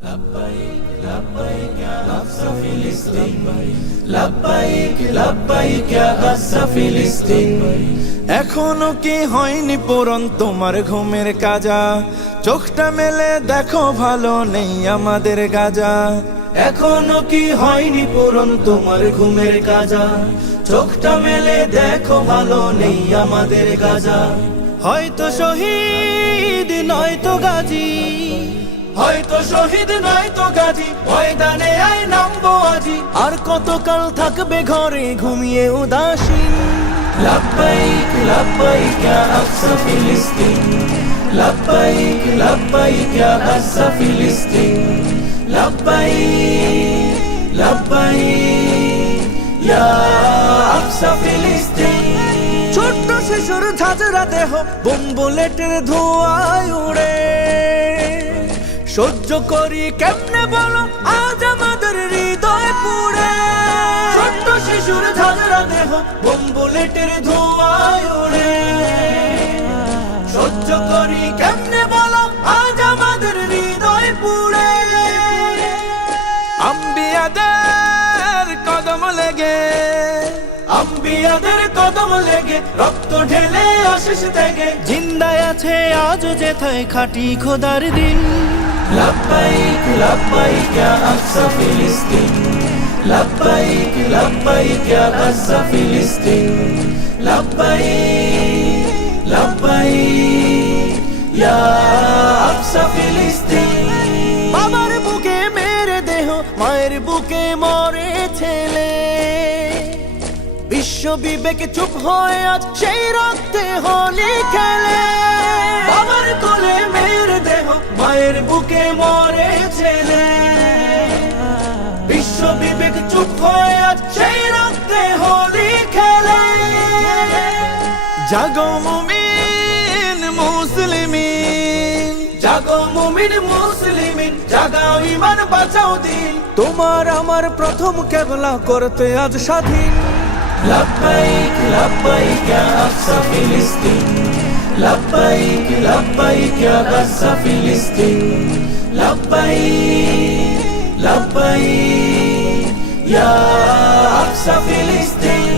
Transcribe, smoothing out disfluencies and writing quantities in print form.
لبيك لبيك يا أقصى فلسطين لبيك لبيك يا أقصى فلسطين এখনো কি হয়নি পূরণ তোমার ঘুমের কাজা? চোখটা মেলে দেখো ভালো নেই আমাদের গাজা। এখনো কি হয়নি পূরণ তোমার ঘুমের কাজা? চোখটা মেলে দেখো ভালো নেই আমাদের গাজা। হয়তো শহীদ নয়তো গাজী, হয়তো শহীদ নয়তো গাজী, ময়দানে আয় নামবো আজি। আর কতকাল থাকবে ঘরে ঘুমিয়ে উদাসীন? لبيك لبيك يا أقصى فلسطين لبيك لبيك يا أقصى فلسطين لبيك لبيك يا أقصى فلسطين ছোট্ট শিশুর ঝাঁঝরা দেহ বোম বুলেটের ধোঁয়ায় উড়ে, সহ্য করি কেমনে বলো আজ আমাদের হৃদয় পুড়ে। ছোট্ট শিশুর ঝাঁঝরা দেহ বোম বুলেটের ধোঁয়ায় উড়ে, সহ্য করি কেমনে বলো আজ আমাদের হৃদয় পুড়ে। আম্বিয়াদের কদম লেগে, আম্বিয়াদের কদম লেগে রক্ত ঢেলে আশিস থেকে জিন্দায় আছে আজও যেথায় খাটি খোদার দিন। لبيك لبيك يا أقصى فلسطين لبيك لبيك يا أقصى فلسطين لبيك لبيك يا أقصى فلسطين বাবার বুকে মেরে দেহ মায়ের বুকে মরে ছেলে, বিশ্ব বিবেক চুপ হয়ে আজ সেই রক্তে হোলি খেলে। বাবার কোলে মেয়ের দেহ মায়ের বুকে মরে ছেলে, বিশ্ব বিবেক চুপ হয়ে আজ সেই রক্তে হোলি খেলে। জাগো মুমিন মুসলিমিন, জাগো মুমিন মুসলিমিন, জাগাও ঈমান বাঁচাও দিন। তোমার আমার প্রথম কেবলা করতে আজ স্বাধীন। لبيك لبيك يا أقصى فلسطين لبيك لبيك يا أقصى فلسطين لبيك لبيك يا أقصى فلسطين